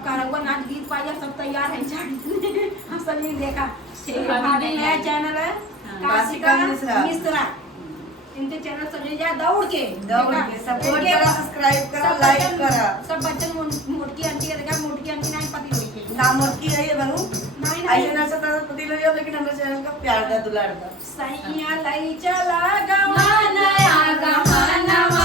सब करवा नाच गीत पाया सब तैयार है सब नहीं देखा भाभी नया चैनल है काशिका मिश्रा इनके चैनल सब जा दौड़ के सपोर्ट करा, सब्सक्राइब करा, लाइक करा। सब बच्चन मोटकी आंटी है देखा मोटकी आंटी नहीं पति होई के ना मोटकी है ये बनू नहीं ऐसे ना सब पति लो जाओ लेकिन हमारे चैनल का प्यार दा दुलार दा सैया लई चला गवा नया गहनवा